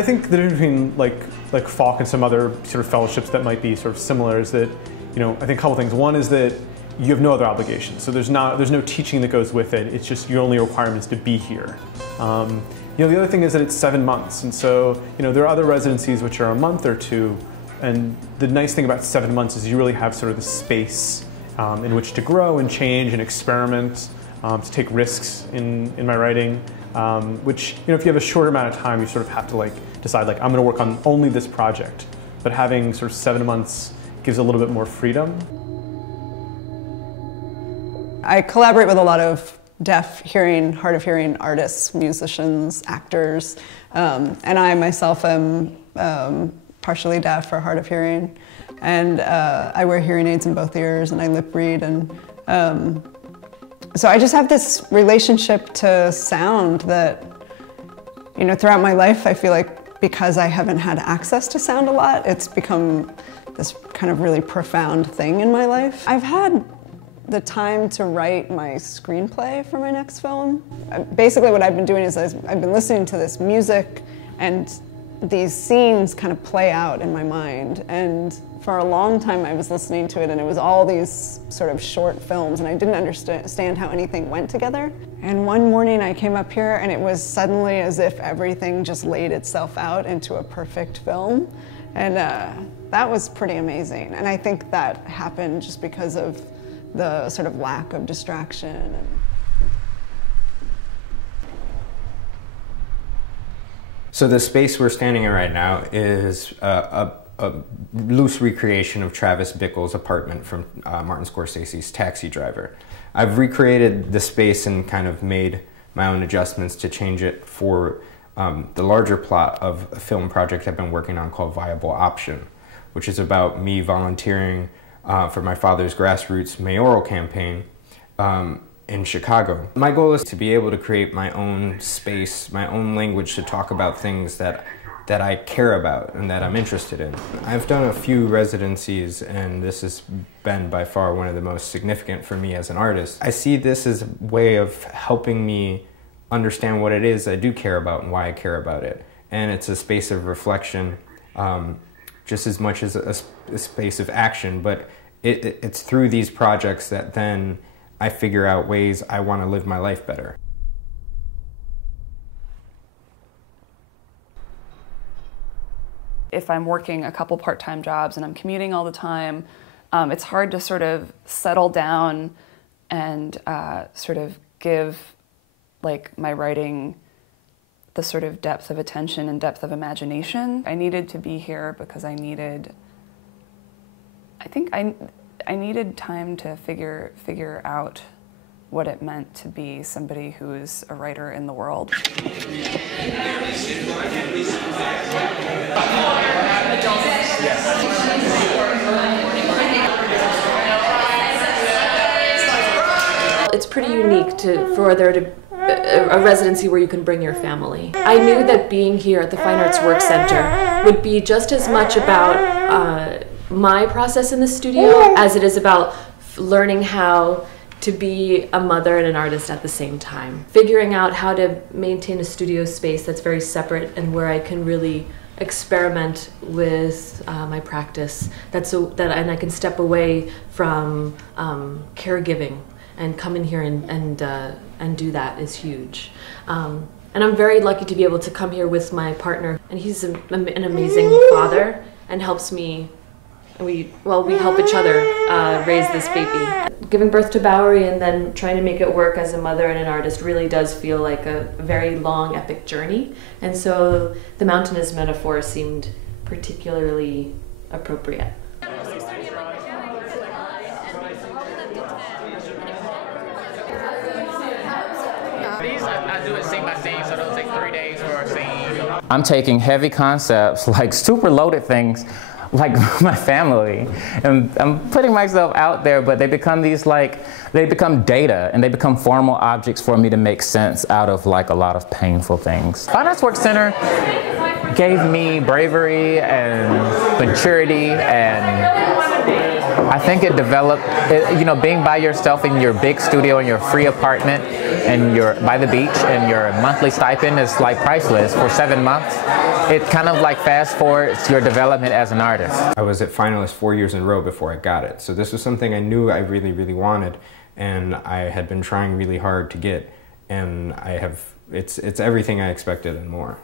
I think the difference between like Falk and some other sort of fellowships that might be sort of similar is that, I think a couple things. One is that you have no other obligations, so there's no teaching that goes with it. It's just your only requirement is to be here. The other thing is that it's 7 months, and so there are other residencies which are a month or two, and the nice thing about 7 months is you really have sort of the space in which to grow and change and experiment, to take risks in my writing, which if you have a shorter amount of time, you sort of have to decide I'm going to work on only this project. But having sort of 7 months gives a little bit more freedom. I collaborate with a lot of deaf, hearing, hard of hearing artists, musicians, actors, and I myself am partially deaf or hard of hearing, and I wear hearing aids in both ears and I lip read, and so I just have this relationship to sound that, throughout my life I feel like because I haven't had access to sound a lot, it's become this kind of really profound thing in my life. I've had the time to write my screenplay for my next film. Basically what I've been doing is I've been listening to this music and these scenes kind of play out in my mind, and for a long time I was listening to it and it was all these sort of short films and I didn't understand how anything went together. And one morning I came up here and it was suddenly as if everything just laid itself out into a perfect film, and that was pretty amazing. And I think that happened just because of the sort of lack of distraction. So the space we're standing in right now is a loose recreation of Travis Bickle's apartment from Martin Scorsese's Taxi Driver. I've recreated the space and kind of made my own adjustments to change it for the larger plot of a film project I've been working on called Viable Option, which is about me volunteering for my father's grassroots mayoral campaign in Chicago. My goal is to be able to create my own space, my own language to talk about things that I care about and that I'm interested in. I've done a few residencies and this has been by far one of the most significant for me as an artist. I see this as a way of helping me understand what it is I do care about and why I care about it. And it's a space of reflection, just as much as a space of action, but it's through these projects that then I figure out ways I want to live my life better. If I'm working a couple part-time jobs and I'm commuting all the time, it's hard to sort of settle down and sort of give my writing the sort of depth of attention and depth of imagination. I needed to be here because I think I needed time to figure out what it meant to be somebody who's a writer in the world. It's pretty unique for there to a residency where you can bring your family. I knew that being here at the Fine Arts Work Center would be just as much about my process in the studio as it is about learning how to be a mother and an artist at the same time. Figuring out how to maintain a studio space that's very separate and where I can really experiment with my practice, and I can step away from caregiving and come in here and do that is huge. And I'm very lucky to be able to come here with my partner, and he's an amazing father and helps me. We help each other raise this baby. Giving birth to Bowery and then trying to make it work as a mother and an artist really does feel like a very long, epic journey. And so the mountainous metaphor seemed particularly appropriate. I do it scene by scene, so it'll take 3 days for a scene. I'm taking heavy concepts, like super loaded things, like my family, and I'm putting myself out there, but they become they become data and they become formal objects for me to make sense out of a lot of painful things. Fine Arts Work Center gave me bravery and maturity and I think it developed, you know, being by yourself in your big studio in your free apartment and you're by the beach and your monthly stipend is like priceless for 7 months. It kind of like fast forwards your development as an artist. I was at finalist 4 years in a row before I got it. So this was something I knew I really, really wanted, and I had been trying really hard to get, and it's everything I expected and more.